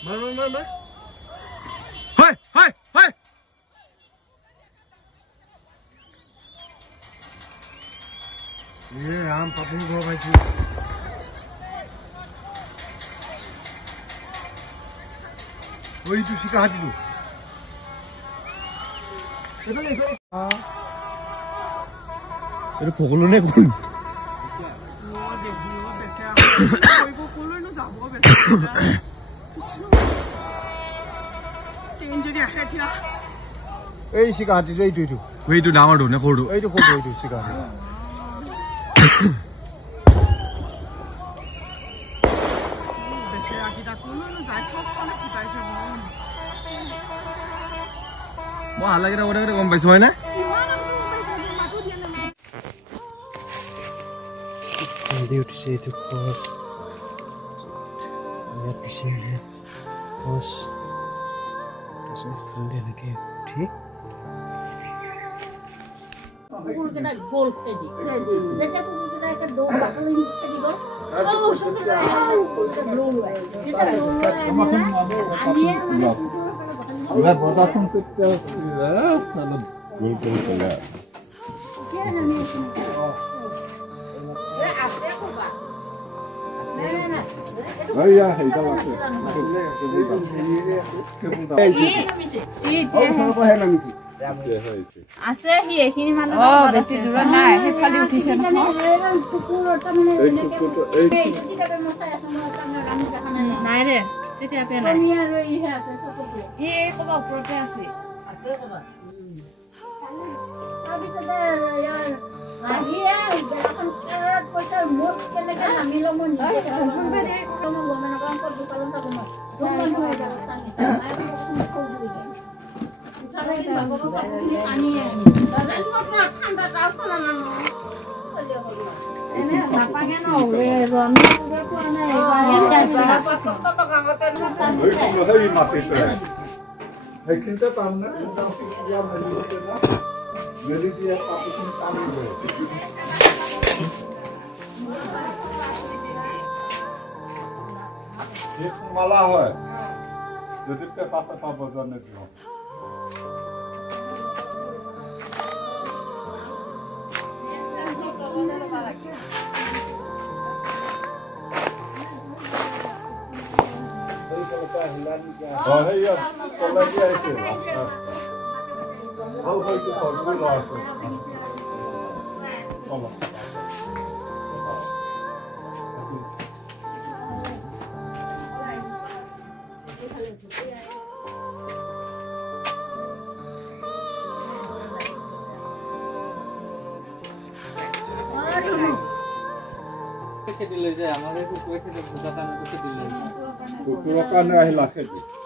মাৰ হয় হয় হয় ৰাম পাপুৰ ঘৰ পাইছো ওইটো শিকা হাতিটো এইটো সকলো নে কোন এই শিকা হাতিটো এইটো এইটো ডাঙৰটো নে সৰুটো এইটো সৰু এইটো শিকা হাতি মই হালাকেইটা কথা গম পাইছো হয় নে উঠিছে এইটো খৰচ ইয়াত পিছে খৰচ তাৰপিছত এনেকে উঠি আছে হি এখিনি মানে বেছি দূৰ নাই হেফালি উঠিছে নাই ৰে তেতিয়া পে নাই ই কবা ওপৰতে আছে মালা হয় যদি পাঁচটা পা বজাৰ নিদিব দিলে যে আমাদেৰ কুকুৰে খেতে বুঝাটা আমি দিলে কুকুৰৰ কাৰণে আহিলা খেতি